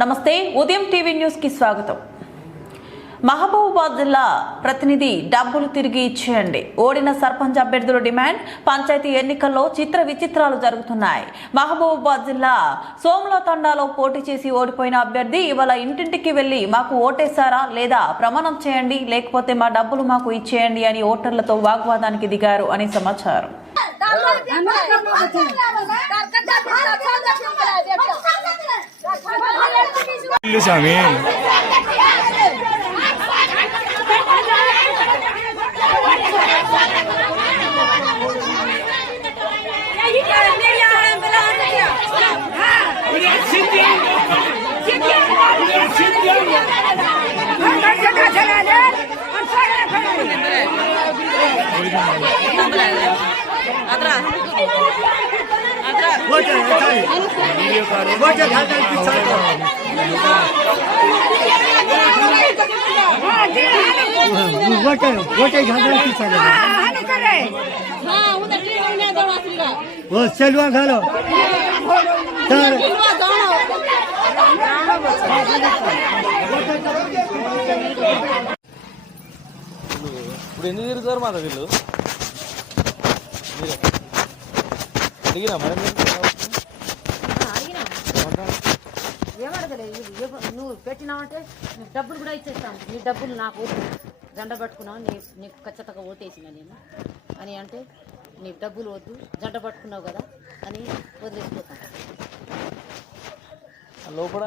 నమస్తే ఉదయం TV news కి స్వాగతం. మహబూబాబాద్ జిల్లా ప్రతినిధి డబ్బులు తిరిగి ఇచ్చేయండి. ఓడిన సర్పంచ్ అభ్యర్థుల డిమాండ్. పంచాయతీ ఎన్నికల్లో చిత్ర విచిత్రాలు జరుగుతున్నాయి. మహబూబాబాద్ జిల్లా సోముల తండాలో పోటీ చేసి ఓడిపోయిన అభ్యర్థి ఇవాళ ఇంటింటికి వెళ్లి మాకు ఓటేశారా లేదా ప్రమాణం చేయండి, లేకపోతే మా డబ్బులు మాకు ఇచ్చేయండి అని ఓటర్లతో వాగ్వాదానికి దిగారు అని సమాచారం. चलवा घालो ఇప్పుడు ఎందుకు తిరుగుతారు మాట వీళ్ళు అడిగినా మరి ఏమడగలే నువ్వు పెట్టినావంటే డబ్బులు కూడా ఇచ్చేస్తాను. నీ డబ్బులు నాకు జెండ పట్టుకున్నావు, నీకు ఖచ్చితంగా ఓటేసిన నేను అని అంటే నీ డబ్బులు వద్దు, జెండ పట్టుకున్నావు కదా అని వదిలేసిపోతాను. లోపల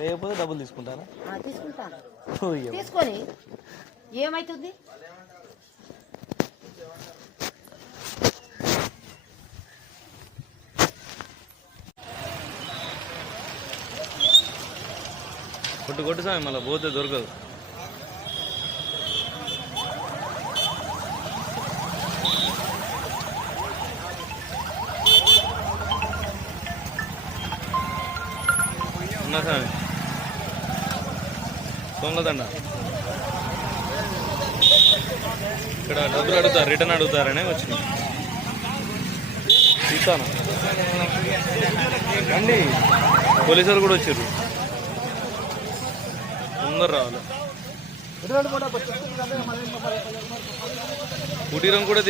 వేయకపోతే డబ్బులు తీసుకుంటారా? తీసుకుంటాను. తీసుకొని ఏమవుతుంది? కొట్టు సామి మళ్ళీ పోతే దొరకదు. ఉన్నా సామి సోమలదండ ఇక్కడ డబ్బులు అడుగుతారు, రిటర్న్ అడుగుతారనే వచ్చింది. ఇస్తాను రండి, పోలీసులు కూడా వచ్చారు, తొందర రావాలి. కుటీరం కూడా